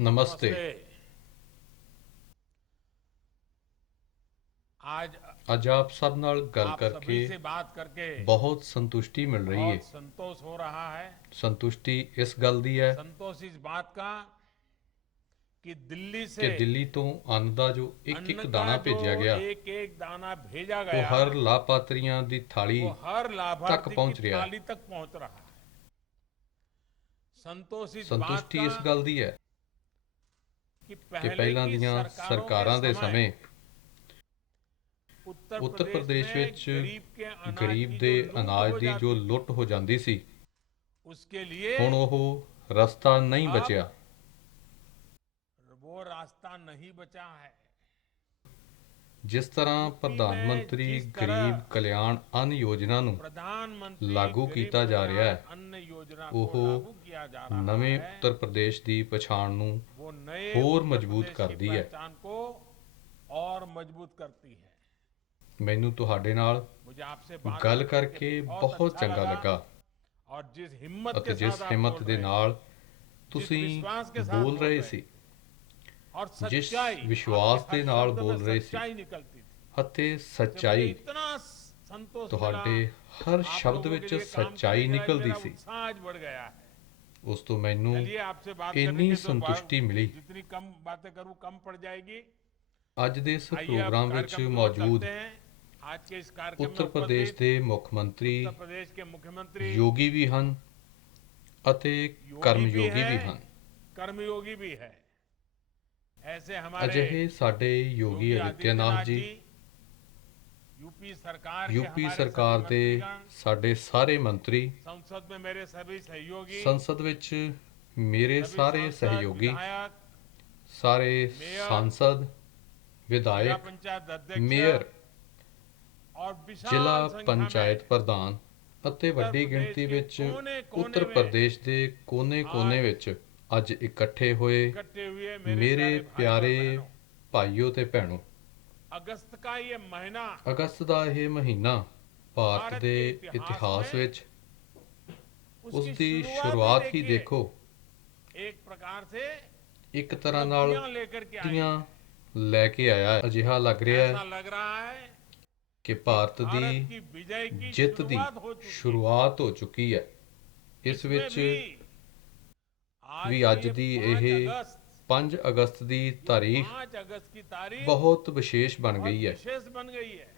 नमस्ते। नमस्ते। आज ਅੱਜ ਆਪ ਸਭ ਨਾਲ ਗੱਲ आप ਕਰਕੇ सभी से बात करके ਬਹੁਤ ਸੰਤੁਸ਼ਟੀ ਮਿਲ ਰਹੀ ਹੈ। बहुत संतोष हो रहा है। ਸੰਤੁਸ਼ਟੀ ਇਸ ਗੱਲ ਦੀ ਹੈ संतोष इस बात का कि दिल्ली ਕਿ से ਦਿੱਲੀ ਤੋਂ ਅੰਨ ਦਾ ਜੋ ਇੱਕ अन्न ਇੱਕ का ਦਾਣਾ जो ਭੇਜਿਆ ਗਿਆ एक एक दाना भेजा ਉਹ गया ਹਰ ਲਾਭਪਾਤਰੀਆਂ ਦੀ ਥਾਲੀ वो हर ਤੱਕ लाभार्थी की ਪਹੁੰਚ ਰਿਹਾ ਹੈ। थाली तक पहुंच रहा है। संतोष इस बात ਸੰਤੁਸ਼ਟੀ का ਇਸ ਗੱਲ ਦੀ ਹੈ कि ਕਿ पहले ਪਹਿਲਾਂ की ਦੀਆਂ सरकारों के ਸਰਕਾਰਾਂ ਦੇ समय ਸਮੇਂ उत्तर ਉੱਤਰ प्रदेश ਪ੍ਰਦੇਸ਼ में ਵਿੱਚ गरीब के अनाज ਗਰੀਬ की ਦੇ जो लूट ਅਨਾਜ हो ਦੀ ਜੋ जाती ਲੁੱਟ ਹੋ ਜਾਂਦੀ ਸੀ उसके लिए ਹੁਣ ਉਹ ਰਸਤਾ ਨਹੀਂ अब ਬਚਿਆ। वो रास्ता नहीं बचा है। ਜਿਸ ਤਰ੍ਹਾਂ ਪ੍ਰਧਾਨ ਮੰਤਰੀ ਗਰੀਬ ਕਲਿਆਣ ਅੰਨ ਯੋਜਨਾ ਨੂੰ प्रधानमंत्री ਲਾਗੂ गरीब ਕੀਤਾ ਜਾ ਰਿਹਾ कल्याण ਹੈ अन्न योजना ਉਹ को लागू किया जा रहा ਨਵੇਂ है। ਉੱਤਰ ਪ੍ਰਦੇਸ਼ ਦੀ ਪਛਾਣ ਨੂੰ वो नए ਹੋਰ उत्तर ਮਜ਼ਬੂਤ प्रदेश की ਕਰਦੀ ਹੈ। पहचान को और मजबूत करती है। ਮੈਨੂੰ ਤੁਹਾਡੇ ਨਾਲ मुझे आपसे बात ਗੱਲ करके ਕਰਕੇ बहुत ਬਹੁਤ अच्छा ਚੰਗਾ लगा ਲੱਗਾ और जिस हिम्मत ਅਤੇ के ਜਿਸ साथ आप ਹਿੰਮਤ बोल ਦੇ रहे हैं, ਨਾਲ जिस ਤੁਸੀਂ विश्वास के साथ ਬੋਲ बोल ਰਹੇ रहे ਸੀ हैं और ਜਿਸ सच्चाई ਵਿਸ਼ਵਾਸ आपके ਦੇ हर ਨਾਲ शब्द में ਬੋਲ ਰਹੇ ਸੀ सच्चाई निकलती थी। ਅਤੇ तो मुझे ਸੱਚਾਈ इतना संतोष मिला। ਤੁਹਾਡੇ ਹਰ आप ਸ਼ਬਦ लोगों के ਵਿੱਚ लिए काम ਸੱਚਾਈ करने के बाद ਨਿਕਲਦੀ मेरा ਸੀ। उत्साह आज बढ़ गया है। ਉਸ ਤੋਂ ਮੈਨੂੰ चलिए आपसे बात करने ਇੰਨੀ के तो ਸੰਤੁਸ਼ਟੀ ਮਿਲੀ। जितनी कम बातें करूं कम पड़ जाएगी। ਅੱਜ ਦੇ ਇਸ आइए अब ਪ੍ਰੋਗਰਾਮ ਵਿੱਚ कार्यक्रम की ओर ਮੌਜੂਦ चलते हैं। आज के इस कार्यक्रम में ਉੱਤਰ ਪ੍ਰਦੇਸ਼ उपस्थित ਦੇ ਮੁੱਖ ਮੰਤਰੀ उत्तर प्रदेश के मुख्यमंत्री ਯੋਗੀ ਵੀ ਹਨ ਅਤੇ योगी ਕਰਮਯੋਗੀ ਵੀ है, ਹਨ। कर्मयोगी भी है। ऐसे हमारे ਅਜਿਹੇ ਸਾਡੇ ਯੋਗੀ योगी ਆਦਿत्यनाथ आदित्यनाथ ਜੀ जी, यूपी सरकार के ਯੂਪੀ हमारे ਸਰਕਾਰ सभी ਦੇ मंत्रीगण, ਸਾਡੇ ਸਾਰੇ ਮੰਤਰੀ संसद में मेरे सभी सहयोगी, ਸੰਸਦ ਵਿੱਚ ਮੇਰੇ सभी ਸਾਰੇ सांसद, ਸਹਿਯੋਗੀ विधायक, ਸਾਰੇ मेयर, सांसद जिला ਵਿਧਾਇਕ पंचायत अध्यक्ष ਮੇਅਰ और विशाल ਜ਼ਿਲ੍ਹਾ संख्या ਪੰਚਾਇਤ में ਪ੍ਰਧਾਨ ਅਤੇ ਵੱਡੀ प्रदेश ਗਿਣਤੀ के ਵਿੱਚ कोने-कोने ਉੱਤਰ में ਪ੍ਰਦੇਸ਼ ਦੇ ਕੋਨੇ-ਕੋਨੇ ਵਿੱਚ ਅੱਜ ਇਕੱਠੇ ਹੋਏ इकट्ठे हुए मेरे ਮੇਰੇ प्यारे भाई और ਪਿਆਰੇ बहनों, ਭਾਈਓ ਤੇ ਭੈਣੋ, अगस्त का ये महीना ਅਗਸਤ ਦਾ ਇਹ ਮਹੀਨਾ ਭਾਰਤ भारत ਦੇ के ਇਤਿਹਾਸ में ਵਿੱਚ ਉਸ उसकी ਦੀ शुरुआत ਸ਼ੁਰੂਆਤ ਹੀ देखिए। ਦੇਖੋ। एक प्रकार से ਇੱਕ ਤਰ੍ਹਾਂ ਨਾਲ उपलब्धियां लेकर के आई ਦੀਆਂ है। ਲੈ ਕੇ ਆਇਆ ਹੈ। ਅਜਿਹਾ ਲੱਗ ਰਿਹਾ ऐसा ਹੈ लग रहा है ਕਿ ਭਾਰਤ भारत ਦੀ की विजय की ਜਿੱਤ ਦੀ शुरुआत हो चुकी है। ਸ਼ੁਰੂਆਤ ਹੋ ਚੁੱਕੀ ਹੈ। ਇਸ इसमें ਵਿੱਚ आज ਵੀ ਅੱਜ ये ਦੀ 5 ਇਹ अगस्त 5 अगस्त ਦੀ ਤਾਰੀਖ 5 अगस्त की तारीख ਬਹੁਤ ਵਿਸ਼ੇਸ਼ ਬਣ बहुत ਗਈ ਹੈ, विशेष बन गई है।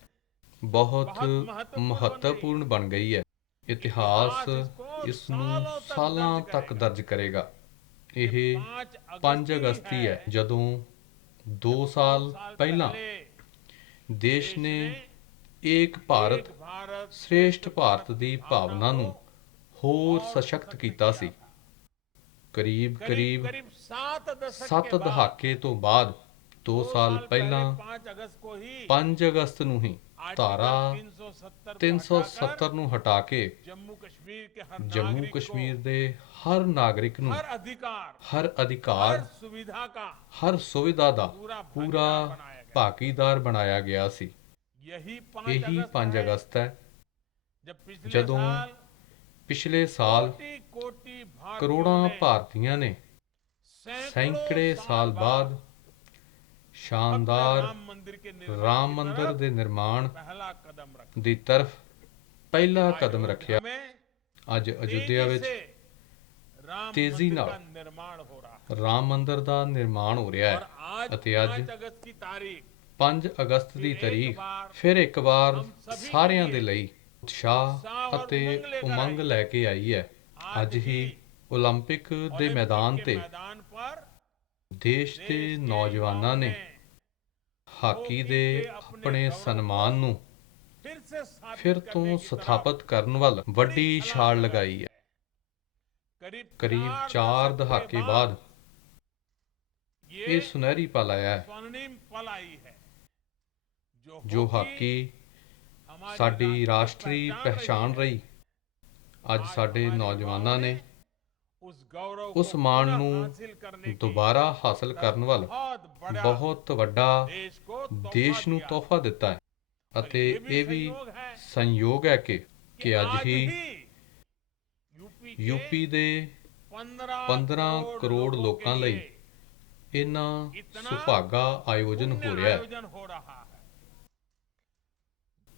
ਬਹੁਤ बहुत ਮਹੱਤਵਪੂਰਨ ਬਣ ਗਈ ਹੈ। ਇਤਿਹਾਸ ਇਸ ਨੂੰ ਸਾਲਾਂ ਤੱਕ ਦਰਜ ਕਰੇਗਾ। ਇਹ 5 ਅਗਸਤ ਹੀ ਹੈ ਜਦੋਂ 2 ਸਾਲ ਪਹਿਲਾਂ ਦੇਸ਼ ਨੇ ਏਕ ਭਾਰਤ श्रेष्ठ ਭਾਰਤ ਦੀ ਭਾਵਨਾ ਨੂੰ ਹੋਰ ਸਸ਼ਕਤ ਕੀਤਾ ਸੀ। ਕਰੀਬ 7 ਦਹਾਕੇ ਤੋਂ ਬਾਅਦ 2 ਸਾਲ ਪਹਿਲਾਂ 5 ਅਗਸਤ ਨੂੰ ਹੀ ਧਾਰਾ 370 ਨੂੰ ਹਟਾ ਕੇ ਜੰਮੂ ਕਸ਼ਮੀਰ ਦੇ ਹਰ ਨਾਗਰਿਕ ਨੂੰ ਹਰ ਅਧਿਕਾਰ ਹਰ ਸੁਵਿਧਾ ਦਾ ਪੂਰਾ ਭਾਗੀਦਾਰ ਬਣਾਇਆ ਗਿਆ ਸੀ। ਇਹੀ 5 ਅਗਸਤ ਹੈ ਜਦੋਂ ਪਿਛਲੇ ਸਾਲ ਕਰੋੜਾਂ ਭਾਰਤੀਆਂ ਨੇ ਸੈਂਕੜੇ ਸਾਲ ਬਾਅਦ ਸ਼ਾਨਦਾਰ ਰਾਮ ਮੰਦਿਰ ਦੇ ਨਿਰਮਾਣ ਦੀ ਤਰਫ ਪਹਿਲਾ ਕਦਮ ਰੱਖਿਆ। ਅੱਜ ਅਯੁੱਧਿਆ ਵਿੱਚ ਤੇਜ਼ੀ ਨਾਲ ਰਾਮ ਮੰਦਿਰ ਦਾ ਨਿਰਮਾਣ ਹੋ ਰਿਹਾ ਹੈ ਅਤੇ ਅੱਜ 5 ਅਗਸਤ ਦੀ ਤਾਰੀਖ ਫਿਰ ਇੱਕ ਵਾਰ ਸਾਰਿਆਂ ਦੇ ਲਈ ਉਤਸ਼ਾਹ ਅਤੇ ਉਮੰਗ ਲੈ ਕੇ ਆਈ ਹੈ। ਅੱਜ ਹੀ ਓਲੰਪਿਕ ਦੇ ਮੈਦਾਨ ਤੇ ਦੇਸ਼ ਦੇ ਨੌਜਵਾਨਾਂ ਨੇ ਹਾਕੀ ਦੇ ਆਪਣੇ ਸਨਮਾਨ ਨੂੰ ਫਿਰ ਤੋਂ ਸਥਾਪਿਤ ਕਰਨ ਵੱਲ ਵੱਡੀ ਛਾਲ ਲਗਾਈ ਹੈ। ਕਰੀਬ 4 ਦਹਾਕੇ ਬਾਅਦ ਇਹ ਸੁਨਹਿਰੀ ਪਲ ਆਇਆ ਹੈ ਜੋ ਹਾਕੀ ਸਾਡੀ ਰਾਸ਼ਟਰੀ ਪਹਿਚਾਣ ਰਹੀ। ਅੱਜ ਸਾਡੇ ਨੌਜਵਾਨਾਂ ਨੇ ਉਸ ਮਾਣ ਨੂੰ ਦੁਬਾਰਾ ਹਾਸਲ ਕਰਨ ਵੱਲ ਬਹੁਤ ਵੱਡਾ ਦੇਸ਼ ਨੂੰ ਤੋਹਫਾ ਦਿੱਤਾ ਹੈ ਅਤੇ ਇਹ ਵੀ ਸੰਯੋਗ ਹੈ ਕਿ ਅੱਜ ਹੀ ਯੂਪੀ ਦੇ 15 ਕਰੋੜ ਲੋਕਾਂ ਲਈ ਇੰਨਾ इतना ਸੁਭਾਗਾ ਆਯੋਜਨ पुण्य ਹੋ ਰਿਹਾ ਹੈ। आयोजन हो रहा है।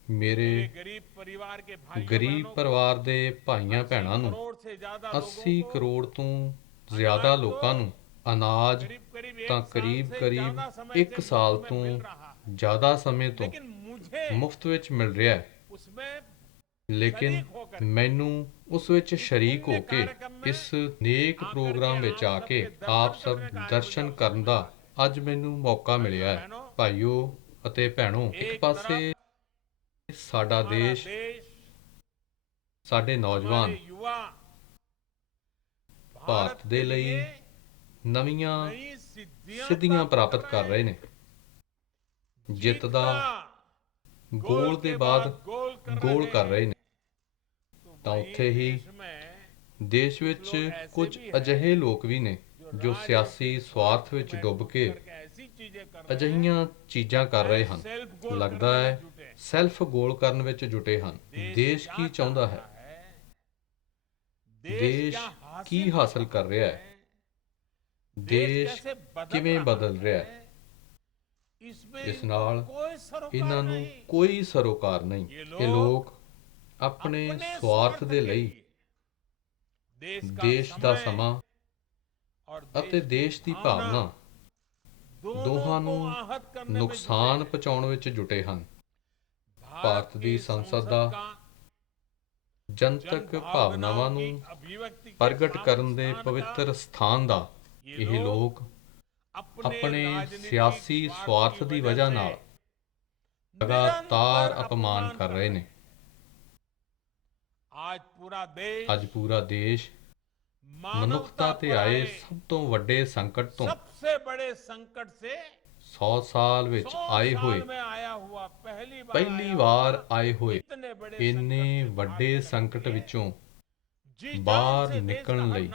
ਮੇਰੇ मेरे गरीब परिवार के भाइयों ਗਰੀਬ बहनों को, ਪਰਿਵਾਰ ਦੇ ਭਾਈਆਂ 80 ਭੈਣਾਂ ਨੂੰ करोड़ से ज्यादा 80 लोगों को ਕਰੋੜ ਤੋਂ ਜ਼ਿਆਦਾ ਲੋਕਾਂ ਨੂੰ ਅਨਾਜ करीब करीब ਤਾਂ एक साल ਕਰੀਬ से ਕਰੀਬ ज्यादा समय 1 से ਸਾਲ मुफ्त में ਤੋਂ मिल रहा है। ਜ਼ਿਆਦਾ ਸਮੇਂ ਤੋਂ लेकिन मुझे ਮੁਫਤ ਵਿੱਚ ਮਿਲ ਰਿਹਾ ਹੈ। उसमें ਲੇਕਿਨ शरीक होकर ਮੈਨੂੰ ਉਸ ਵਿੱਚ ਸ਼ਰੀਕ ਹੋ ਕੇ कार्यक्रम में ਇਸ ਨੇਕ ਪ੍ਰੋਗਰਾਮ ਵਿੱਚ ਆ ਕੇ ਆਪ ਸਭ ਦਰਸ਼ਨ ਕਰਨ ਦਾ ਅੱਜ ਮੈਨੂੰ ਮੌਕਾ ਮਿਲਿਆ ਹੈ। ਭਾਈਓ ਅਤੇ ਭੈਣੋ, ਇੱਕ ਪਾਸੇ ਸਾਡਾ हमारा ਦੇਸ਼, देश, ਸਾਡੇ ਨੌਜਵਾਨ हमारे युवा ਭਾਰਤ ਦੇ ਲਈ ਨਵੀਆਂ नई सिद्धियां ਸਿੱਧੀਆਂ प्राप्त ਪ੍ਰਾਪਤ ਕਰ ਰਹੇ ਨੇ। ਜਿੱਤ ਦਾ ਗੋਲ ਦੇ ਬਾਅਦ ਗੋਲ ਕਰ ਰਹੇ ਨੇ। ਤਾਂ ਉੱਥੇ ਹੀ ਦੇਸ਼ ਵਿੱਚ ਕੁਝ ਅਜਿਹੇ ਲੋਕ ਵੀ ਨੇ ਜੋ ਸਿਆਸੀ ਸਵਾਰਥ ਵਿੱਚ ਡੁੱਬ ਕੇ ਅਜਿਹੀਆਂ ਚੀਜ਼ਾਂ ਕਰ ਰਹੇ ਹਨ। ਲੱਗਦਾ ਹੈ ਸੈਲਫ ਗੋਲ ਕਰਨ ਵਿੱਚ ਜੁਟੇ ਹਨ। ਦੇਸ਼ ਕੀ ਚਾਹੁੰਦਾ ਹੈ? ਦੇਸ਼ ਕੀ ਹਾਸਲ ਕਰ ਰਿਹਾ ਹੈ? ਦੇਸ਼ ਕਿਵੇਂ ਬਦਲ ਰਿਹਾ ਹੈ? ਇਸ ਨਾਲ ਇਹਨਾਂ ਨੂੰ ਕੋਈ ਸਰੋਕਾਰ ਨਹੀਂ। ਇਹ ਲੋਕ ਆਪਣੇ ਸਵਾਰਥ ਦੇ ਲਈ ਦੇਸ਼ ਦਾ ਸਮਾਂ ਅਤੇ ਦੇਸ਼ ਦੀ ਭਾਵਨਾ ਦੋਹਾਂ ਨੂੰ ਨੁਕਸਾਨ ਪਹੁੰਚਾਉਣ ਵਿੱਚ ਜੁਟੇ ਹਨ। ਭਾਰਤ ਦੀ ਸੰਸਦ ਦਾ ਜਨਤਕ ਭਾਵਨਾਵਾਂ ਨੂੰ ਪ੍ਰਗਟ ਕਰਨ ਦੇ ਪਵਿੱਤਰ ਸਥਾਨ ਦਾ ਇਹ ਲੋਕ ਆਪਣੇ ਸਿਆਸੀ ਸਵਾਰਥ ਦੀ ਵਜ੍ਹਾ ਨਾਲ ਲਗਾਤਾਰ ਅਪਮਾਨ ਕਰ ਰਹੇ ਨੇ। ਅੱਜ ਪੂਰਾ ਦੇਸ਼ ਮਨੁੱਖਤਾ ਤੇ ਆਏ ਸਭ ਤੋਂ ਵੱਡੇ ਸੰਕਟ ਤੋਂ, 100 ਸਾਲ ਵਿੱਚ ਆਏ ਹੋਏ, ਪਹਿਲੀ ਵਾਰ ਆਏ ਹੋਏ ਇੰਨੇ ਵੱਡੇ ਸੰਕਟ ਵਿੱਚੋਂ ਬਾਹਰ ਨਿਕਲਣ ਲਈ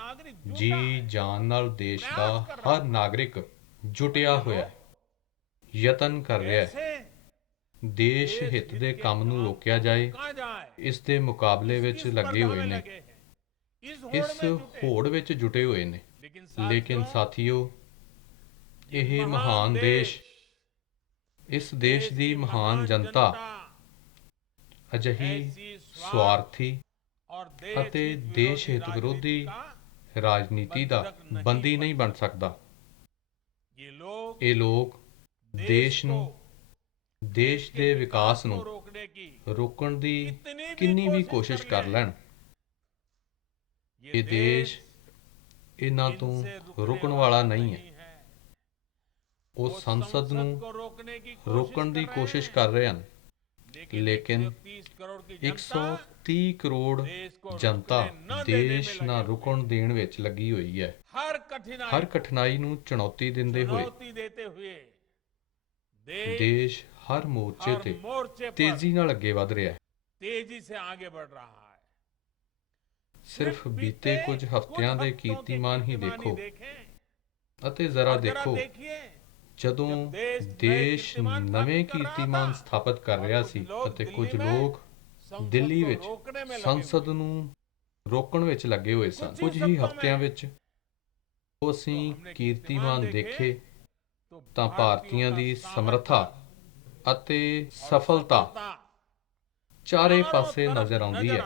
ਜੀ ਜਾਨ ਨਾਲ ਦੇਸ਼ ਦਾ ਹਰ ਨਾਗਰਿਕ ਜੁਟਿਆ ਹੋਇਆ ਯਤਨ ਕਰ ਰਿਹਾ ਹੈ। ਦੇਸ਼ ਹਿੱਤ ਦੇ ਕੰਮ ਨੂੰ ਰੋਕਿਆ ਜਾਏ, ਇਸ ਦੇ ਮੁਕਾਬਲੇ ਵਿੱਚ ਲੱਗੇ ਹੋਏ ਨੇ, ਇਸ ਹੋੜ ਵਿੱਚ ਜੁਟੇ ਹੋਏ ਨੇ। ਲੇਕਿਨ ਸਾਥੀਓ, ਇਹ ਮਹਾਨ ਦੇਸ਼, ਇਸ ਦੇਸ਼ ਦੀ ਮਹਾਨ ਜਨਤਾ ਅਜਿਹੀ ਸਵਾਰਥੀ ਅਤੇ ਦੇਸ਼ ਹਿੱਤ ਵਿਰੋਧੀ ਰਾਜਨੀਤੀ ਦਾ ਬੰਦੀ ਨਹੀਂ ਬਣ ਸਕਦਾ। ਇਹ ਲੋਕ ਦੇਸ਼ ਨੂੰ, ਦੇਸ਼ ਦੇ ਵਿਕਾਸ ਨੂੰ ਰੋਕਣ ਦੀ ਕਿੰਨੀ ਵੀ ਕੋਸ਼ਿਸ਼ ਕਰ ਲੈਣ, ਇਹ ਦੇਸ਼ ਇਹਨਾਂ ਤੋਂ ਰੁਕਣ ਵਾਲਾ ਨਹੀਂ ਹੈ। ਉਹ ਸੰਸਦ ਨੂੰ ਰੋਕਣ ਦੀ ਕੋਸ਼ਿਸ਼ ਕਰ ਰਹੇ ਹਨ, ਲੇਕਿਨ 130 ਕਰੋੜ ਜਨਤਾ ਦੇਸ਼ ਨਾ ਰੁਕਣ ਦੇਣ ਵਿੱਚ ਲੱਗੀ ਹੋਈ ਹੈ। ਹਰ ਕਠਿਨਾਈ ਨੂੰ ਚੁਣੌਤੀ ਦਿੰਦੇ ਹੋਏ ਦੇਸ਼ ਹਰ ਮੋਰਚੇ ਤੇ ਤੇਜ਼ੀ ਨਾਲ ਅੱਗੇ ਵਧ ਰਿਹਾ ਹੈ। ਸਿਰਫ ਬੀਤੇ ਕੁਝ ਹਫ਼ਤਿਆਂ ਦੇ ਕੀਰਤੀਮਾਨ ਹੀ ਦੇਖੋ ਅਤੇ ਜ਼ਰਾ ਦੇਖੋ, ਜਦੋਂ ਦੇਸ਼ ਨਵੇਂ ਕੀਰਤੀਮਾਨ ਸਥਾਪਿਤ ਕਰ ਰਿਹਾ ਸੀ ਅਤੇ ਕੁਝ ਲੋਕ ਦਿੱਲੀ ਵਿੱਚ ਸੰਸਦ ਨੂੰ ਰੋਕਣ ਵਿੱਚ ਲੱਗੇ ਹੋਏ ਸਨ, ਕੁਝ ਹੀ ਹਫ਼ਤਿਆਂ ਵਿੱਚ ਉਹ ਅਸੀਂ ਕੀਰਤੀਮਾਨ ਦੇਖੇ ਤਾਂ ਭਾਰਤੀਆਂ ਦੀ ਸਮਰੱਥਾ ਅਤੇ ਸਫਲਤਾ ਚਾਰੇ ਪਾਸੇ ਨਜ਼ਰ ਆਉਂਦੀ ਹੈ।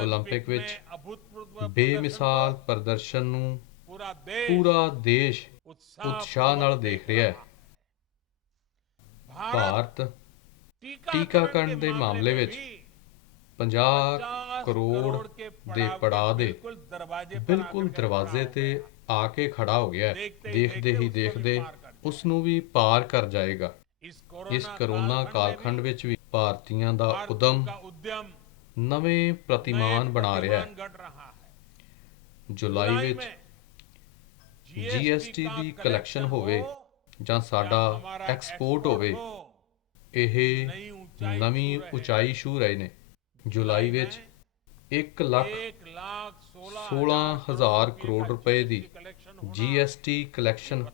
ਓਲੰਪਿਕ ਵਿੱਚ ਬੇਮਿਸਾਲ ਪ੍ਰਦਰਸ਼ਨ ਨੂੰ ਪੂਰਾ ਦੇਸ਼ ਉਤਸ਼ਾਹ ਨਾਲ ਦੇਖ ਰਿਹਾ ਹੈ। ਭਾਰਤ ਟੀਕਾਕਰਨ ਦੇ ਮਾਮਲੇ ਵਿੱਚ 50 ਕਰੋੜ ਦੇ ਪੜਾਅ ਦੇ ਬਿਲਕੁਲ ਦਰਵਾਜ਼ੇ ਤੇ ਆ ਕੇ ਖੜਾ ਹੋ ਗਿਆ ਹੈ। ਦੇਖਦੇ ਹੀ ਦੇਖਦੇ ਉਸ ਨੂੰ ਵੀ ਪਾਰ ਕਰ ਜਾਏਗਾ। ਇਸ ਕਰੋਨਾ ਕਾਲਖੰਡ ਵਿੱਚ ਵੀ ਭਾਰਤੀਆਂ ਦਾ ਉਦਮ ਨਵੇਂ ਪ੍ਰਤਿਮਾਨ ਬਣਾ ਰਿਹਾ ਹੈ। ਜੁਲਾਈ ਵਿੱਚ GST ਦੀ ਕਲੈਕਸ਼ਨ ਹੋਵੇ ਜਾਂ ਸਾਡਾ ਐਕਸਪੋਰਟ ਹੋਵੇ, ਇਹ ਨਵੀਂ ਉਚਾਈ ਛੂਹ ਰਹੇ ਨੇ। ਜੁਲਾਈ ਵਿੱਚ 1,16,000 ਕਰੋੜ ਰੁਪਏ ਦੀ GST ਕਲੈਕਸ਼ਨ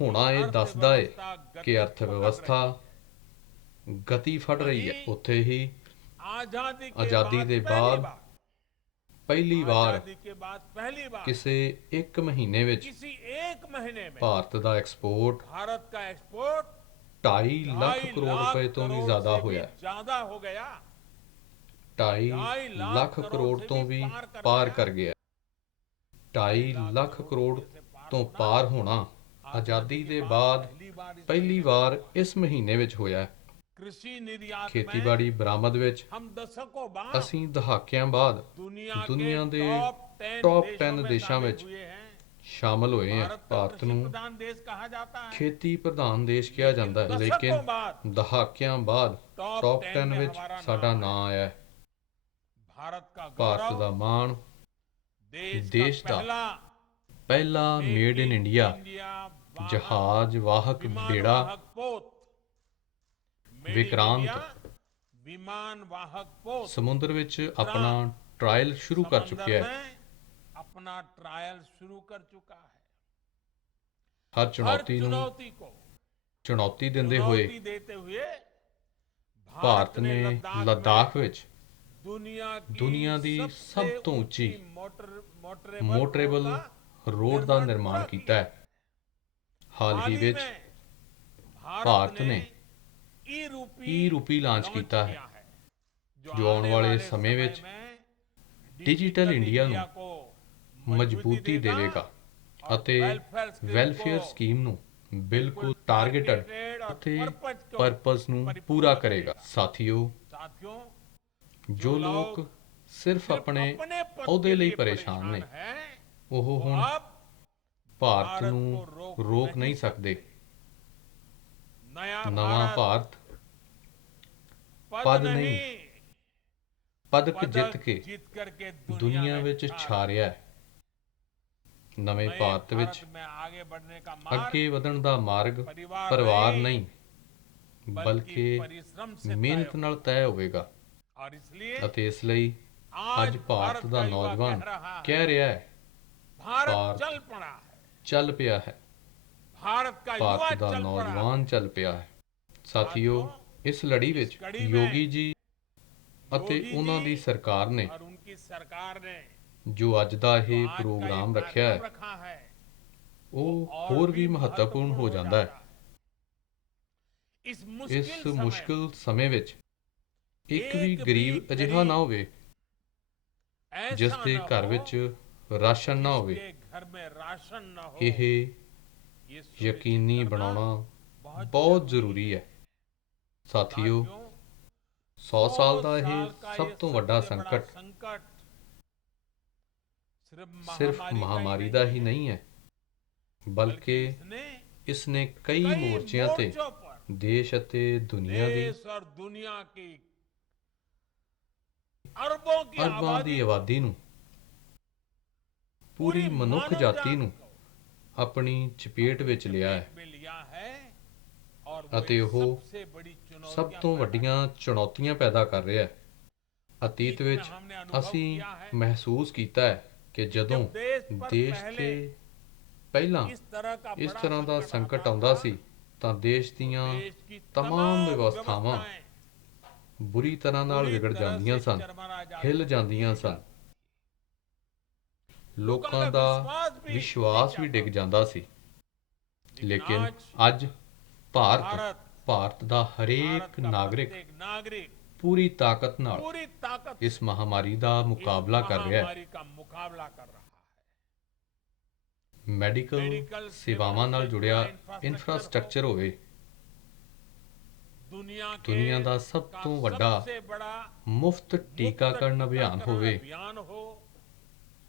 ਹੋਣਾ ਇਹ ਦੱਸਦਾ ਹੈ ਕਿ ਅਰਥ ਵਿਵਸਥਾ ਗਤੀ ਫੜ ਰਹੀ ਹੈ। ਉੱਥੇ ਹੀ ਆਜ਼ਾਦੀ ਦੇ ਬਾਅਦ ਪਹਿਲੀ ਵਾਰ आजादी के बाद पहली बार ਕਿਸੇ ਇੱਕ ਮਹੀਨੇ ਵਿੱਚ किसी एक महीने में ਭਾਰਤ ਦਾ ਐਕਸਪੋर्ट भारत का एक्सपोर्ट 2.5 ਲੱਖ 2.5 ਕਰੋੜ लाख ਰੁਪਏ ਤੋਂ ਵੀ करोड़ ਜ਼ਿਆਦਾ से भी ਹੋਇਆ। ज्यादा हो गया। 2.5 ਲੱਖ ਕਰੋੜ ਤੋਂ ਵੀ ਪਾਰ ਕਰ ਗਿਆ। 2.5 ਲੱਖ ਕਰੋੜ ਤੋਂ ਪਾਰ ਹੋਣਾ ਆਜ਼ਾਦੀ ਦੇ ਬਾਅਦ ਪਹਿਲੀ ਵਾਰ ਇਸ ਮਹੀਨੇ ਵਿੱਚ ਹੋਇਆ ਹੈ। कृषि निर्यात में ਖੇਤੀਬਾੜੀ ਬਰਾਮਦ ਵਿੱਚ हम दशकों बाद ਅਸੀਂ ਦਹਾਕਿਆਂ ਬਾਅਦ दुनिया ਦੁਨੀਆ के ਦੇ टॉप टॉप 10 10 देशों देशों में ਵਿੱਚ शामिल हुए हैं। ਸ਼ਾਮਲ ਹੋਏ ਹਾਂ। भारत का ਭਾਰਤ कृषि ਨੂੰ प्रधान देश कहा जाता है। ਖੇਤੀ ਪ੍ਰਧਾਨ ਦੇਸ਼ ਕਿਹਾ ਜਾਂਦਾ ਹੈ, दशकों ਲੇਕਿਨ बाद ਦਹਾਕਿਆਂ ਬਾਅਦ टॉप ਟੌਪ 10 10 में ਵਿੱਚ हमारा ਸਾਡਾ नाम ਨਾਂ ਆਇਆ ਹੈ। भारत का ਭਾਰਤ गौरव, ਦਾ ਮਾਣ, देश ਦਾ का ਪਹਿਲਾ ਮੇਡ ਇਨ ਇੰਡੀਆ वाहक ਜਹਾਜ਼ ਵਾਹਕ विमान ਬੇੜਾ वाहक पोत, Made in विक्रांत India, विमान वाहक पोत ਸਮੁੰਦਰ ਵਿੱਚ ਆਪਣਾ ਟਰਾਇਲ ਸ਼ੁਰੂ ਕਰ समंदर ਚੁੱਕਿਆ ਹੈ। में अपना ट्रायल शुरू कर चुका है। ਹਰ हर ਚੁਣੌਤੀ ਨੂੰ चुनौती को ਚੁਣੌਤੀ ਦਿੰਦੇ ਹੋਏ चुनौती देते हुए ਭਾਰਤ ਨੇ ਲੱਦਾਖ ਵਿੱਚ दुनिया ਦੀ सबसे ਸਭ ਤੋਂ ਉੱਚੀ मोटरेबल ਰੋਡ ਦਾ ਨਿਰਮਾਣ ਕੀਤਾ ਹੈ। ਹਾਲ ਹੀ ਵਿੱਚ ਭਾਰਤ ਨੇ ਈ ਰੂਪੀ ਲਾਂਚ ਕੀਤਾ ਹੈ, ਜੋ ਆਉਣ ਵਾਲੇ ਸਮੇਂ ਵਿੱਚ ਡਿਜੀਟਲ ਇੰਡੀਆ ਨੂੰ ਮਜ਼ਬੂਤੀ ਦੇਵੇਗਾ ਅਤੇ ਵੈਲਫੇਅਰ ਸਕੀਮ ਨੂੰ ਬਿਲਕੁਲ ਟਾਰਗੇਟਡ ਅਤੇ ਪਰਪਸ ਨੂੰ ਪੂਰਾ ਕਰੇਗਾ। ਸਾਥੀਓ, ਜੋ ਲੋਕ ਸਿਰਫ ਆਪਣੇ ਅਹੁਦੇ ਲਈ ਪਰੇਸ਼ਾਨ ਨੇ, ਉਹ ਹੁਣ ਭਾਰਤ ਨੂੰ ਰੋਕ ਨਹੀਂ ਸਕਦੇ। ਨਵਾਂ ਭਾਰਤ ਪਦ ਨਹੀਂ, ਪਦਕ ਜਿੱਤ ਕੇ ਦੁਨੀਆ ਵਿੱਚ ਛਾ ਰਿਹਾ ਹੈ। ਨਵੇਂ ਭਾਰਤ ਵਿੱਚ ਅੱਗੇ ਵਧਣ ਦਾ ਮਾਰਗ ਪਰਿਵਾਰ ਨਹੀਂ ਬਲਕਿ ਮਿਹਨਤ ਨਾਲ ਤੈਅ ਹੋਵੇਗਾ। ਅਤੇ ਇਸ ਲਈ ਅੱਜ ਭਾਰਤ ਦਾ ਨੌਜਵਾਨ ਕਹਿ ਰਿਹਾ ਹੈ, ਭਾਰਤ ਚੱਲ ਪਿਆ ਹੈ, ਭਾਰਤ ਦਾ ਨੌਜਵਾਨ ਚੱਲ ਪਿਆ ਹੈ। ਸਾਥੀਓ, ਇਸ ਲੜੀ ਵਿੱਚ ਯੋਗੀ ਜੀ ਅਤੇ ਉਹਨਾਂ ਦੀ ਸਰਕਾਰ ਨੇ ਜੋ ਅੱਜ ਦਾ ਇਹ ਪ੍ਰੋਗਰਾਮ ਰੱਖਿਆ ਹੈ, ਉਹ ਹੋਰ ਵੀ ਮਹੱਤਵਪੂਰਨ ਹੋ ਜਾਂਦਾ ਹੈ। ਇਸ ਮੁਸ਼ਕਿਲ ਸਮੇਂ ਵਿੱਚ ਇੱਕ ਵੀ ਗਰੀਬ ਅਜਿਹਾ ਨਾ ਹੋਵੇ ਜਿਸ ਦੇ ਘਰ ਵਿੱਚ ਰਾਸ਼ਨ ਨਾ ਹੋਵੇ। ਇਹ ਯਕੀਨੀ ਬਣਾਉਣਾ ਬਹੁਤ ਜ਼ਰੂਰੀ ਹੈ। ਸਾਥੀਓ, 100 ਸਾਲ ਦਾ ਇਹ ਸਭ ਤੋਂ ਵੱਡਾ ਸੰਕਟ ਸਿਰਫ ਮਹਾਮਾਰੀ ਦਾ ਹੀ ਨਹੀਂ ਹੈ, ਬਲਕਿ ਇਸ ਨੇ ਕਈ ਮੋਰਚਿਆਂ ਤੇ ਦੇਸ਼ ਅਤੇ ਦੁਨੀਆ ਦੀ ਅਰਬਾਂ ਦੀ ਆਬਾਦੀ ਨੂੰ, ਪੂਰੀ ਮਨੁੱਖ ਜਾਤੀ ਨੂੰ ਆਪਣੀ ਚਪੇਟ ਵਿੱਚ ਲਿਆ ਹੈ ਅਤੇ ਉਹ ਸਭ ਤੋਂ ਵੱਡੀਆਂ ਚੁਣੌਤੀਆਂ ਪੈਦਾ ਕਰ ਰਿਹਾ ਹੈ। ਅਤੀਤ ਵਿੱਚ ਅਸੀਂ ਮਹਿਸੂਸ ਕੀਤਾ ਹੈ ਕਿ ਜਦੋਂ ਦੇਸ਼ ਤੇ ਪਹਿਲਾਂ ਇਸ ਤਰ੍ਹਾਂ ਦਾ ਸੰਕਟ ਆਉਂਦਾ ਸੀ ਤਾਂ ਦੇਸ਼ ਦੀਆਂ तमाम ਵਿਵਸਥਾਵਾਂ ਬੁਰੀ ਤਰ੍ਹਾਂ ਨਾਲ ਵਿਗੜ ਜਾਂਦੀਆਂ ਸਨ, ਹਿੱਲ ਜਾਂਦੀਆਂ ਸਨ। ਲੋਕਾਂ ਦਾ ਵਿਸ਼ਵਾਸ ਵੀ ਡਿੱਗ ਜਾਂਦਾ ਸੀ। ਲੇਕਿਨ ਅੱਜ ਭਾਰਤ ਦਾ ਹਰੇਕ ਨਾਗਰਿਕ ਪੂਰੀ ਤਾਕਤ ਨਾਲ ਇਸ ਮਹਾਮਾਰੀ ਦਾ ਮੁਕਾਬਲਾ ਕਰ ਰਿਹਾ ਹੈ। ਮੈਡੀਕਲ ਸੇਵਾਵਾਂ ਨਾਲ ਜੁੜਿਆ ਇਨਫਰਾਸਟ੍ਰਕਚਰ ਹੋਵੇ, ਦੁਨੀਆ ਦਾ ਸਭ ਤੋਂ ਵੱਡਾ ਮੁਫਤ ਟੀਕਾਕਰਨ ਅਭਿਆਨ ਹੋਵੇ,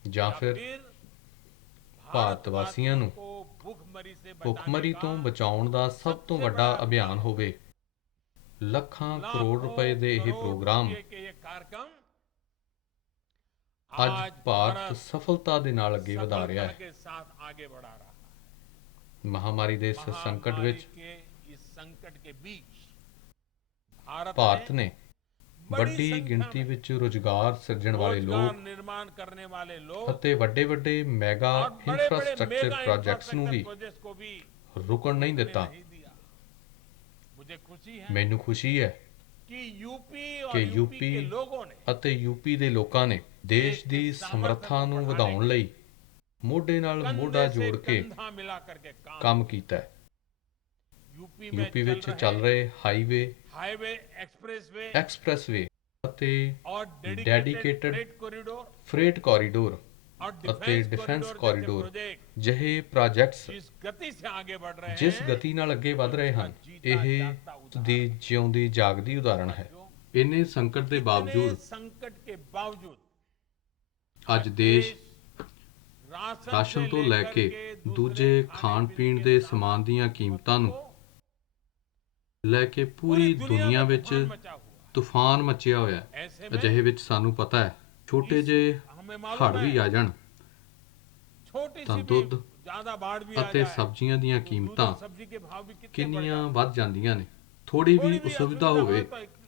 ਜਾਂ ਫਿਰ ਭਾਰਤ ਵਾਸੀਆਂ ਨੂੰ ਭੁੱਖਮਰੀ ਤੋਂ ਬਚਾਉਣ ਦਾ ਸਭ ਤੋਂ ਵੱਡਾ ਅਭਿਆਨ ਹੋਵੇ। ਲੱਖਾਂ ਕਰੋੜ ਰੁਪਏ ਦੇ ਇਹ ਪ੍ਰੋਗਰਾਮ ਅੱਜ ਭਾਰਤ ਸਫਲਤਾ ਦੇ ਨਾਲ ਅੱਗੇ ਵਧਾ ਰਿਹਾ ਹੈ। ਮਹਾਮਾਰੀ ਦੇ ਇਸ ਸੰਕਟ ਵਿੱਚ ਭਾਰਤ ਨੇ ਵੱਡੀ ਗਿਣਤੀ ਵਿੱਚ ਰੁਜ਼ਗਾਰ ਸਿਰਜਣ ਵਾਲੇ ਲੋਕ ਅਤੇ ਵੱਡੇ ਮੈਗਾ ਇਨਫਰਾਸਟ੍ਰਕਚਰ ਪ੍ਰੋਜੈਕਟਸ ਨੂੰ ਵੀ ਰੁਕਣ ਨਹੀਂ ਦਿੱਤਾ। ਮੈਨੂੰ ਖੁਸ਼ੀ ਹੈ ਕਿ ਯੂਪੀ ਅਤੇ ਯੂਪੀ ਦੇ ਲੋਕਾਂ ਨੇ ਦੇਸ਼ ਦੀ ਸਮਰੱਥਾ ਨੂੰ ਵਧਾਉਣ ਲਈ ਮੋਢੇ ਨਾਲ ਮੋਢਾ ਜੋੜ ਕੇ ਕੰਮ ਕੀਤਾ ਹੈ। ਯੂਪੀ ਵਿੱਚ ਚੱਲ ਰਹੇ ਹਾਈਵੇ, ਐਕਸਪ੍ਰੈਸਵੇ ਅਤੇ ਡੈਡੀਕੇਟਡ ਫਰੇਟ ਕੋਰੀਡੋਰ ਅਤੇ ਡਿਫੈਂਸ ਕੋਰੀਡੋਰ ਜਿਹੇ ਪ੍ਰੋਜੈਕਟਸ ਜਿਸ ਗਤੀ ਨਾਲ ਅੱਗੇ ਵਧ ਰਹੇ ਹਨ, ਇਹ ਦੀ ਜਿਉਂਦੀ ਜਾਗਦੀ ਉਦਾਹਰਣ ਹੈ। ਇੰਨੇ ਸੰਕਟ ਦੇ ਬਾਵਜੂਦ ਅੱਜ ਦੇਸ਼ ਰਾਸ਼ਨ ਤੋਂ ਲੈ ਕੇ ਦੂਜੇ ਖਾਣ ਪੀਣ ਦੇ ਸਮਾਨ ਦੀਆਂ ਕੀਮਤਾਂ ਨੂੰ ਲੈ ਕੇ ਪੂਰੀ ਦੁਨੀਆ ਵਿੱਚ ਤੂਫਾਨ ਮਚਿਆ ਹੋਇਆ ਹੈ। ਅਜਿਹੇ ਵਿੱਚ ਸਾਨੂੰ ਪਤਾ ਹੈ, ਛੋਟੇ ਜਿਹੇ ਹੜ੍ਹ ਵੀ ਆ ਜਾਣ ਤਾਂ ਦੁੱਧ ਅਤੇ ਸਬਜ਼ੀਆਂ ਦੀਆਂ ਕੀਮਤਾਂ ਕਿੰਨੀਆਂ ਵੱਧ ਜਾਂਦੀਆਂ ਨੇ। ਥੋੜੀ ਵੀ ਅਸੁਵਿਧਾ ਹੋਵੇ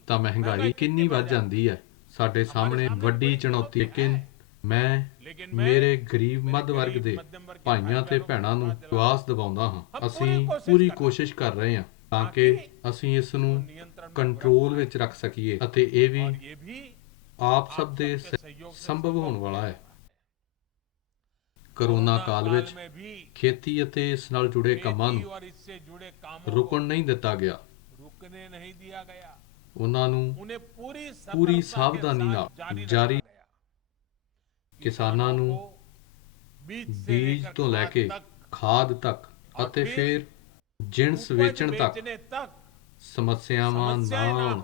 ਤਾਂ ਮਹਿੰਗਾਈ ਕਿੰਨੀ ਵੱਧ ਜਾਂਦੀ ਹੈ। ਸਾਡੇ ਸਾਹਮਣੇ ਵੱਡੀ ਚੁਣੌਤੀ, ਲੇਕਿਨ ਮੈਂ ਮੇਰੇ ਗਰੀਬ ਮੱਧ ਵਰਗ ਦੇ ਭਾਈਆਂ ਤੇ ਭੈਣਾਂ ਨੂੰ ਵਿਸ਼ਵਾਸ ਦਿਵਾਉਂਦਾ ਹਾਂ, ਅਸੀਂ ਪੂਰੀ ਕੋਸ਼ਿਸ਼ ਕਰ ਰਹੇ ਹਾਂ ਤਾਂ ਕਿ ਅਸੀਂ ਇਸ ਨੂੰ ਕੰਟਰੋਲ ਵਿੱਚ ਰੱਖ ਸਕੀਏ ਅਤੇ ਇਹ ਵੀ ਆਪ ਸਭ ਦੇ ਸੰਭਵ ਹੋਣ ਵਾਲਾ ਹੈ। ਕਰੋਨਾ ਕਾਲ ਵਿੱਚ ਖੇਤੀ ਅਤੇ ਇਸ ਨਾਲ ਜੁੜੇ ਕੰਮਾਂ ਨੂੰ ਰੁਕਣ ਨਹੀਂ ਦਿੱਤਾ ਗਿਆ। ਉਹਨਾਂ ਨੂੰ ਪੂਰੀ ਸਾਵਧਾਨੀ ਨਾਲ ਜਾਰੀ, ਕਿਸਾਨਾਂ ਨੂੰ ਬੀਜ ਤੋਂ ਲੈ ਕੇ ਖਾਦ ਤੱਕ ਅਤੇ ਫਿਰ ਜਿਣਸ ਵੇਚਣ ਤੱਕ ਸਮੱਸਿਆਵਾਂ ਨਾ ਹੋਣ,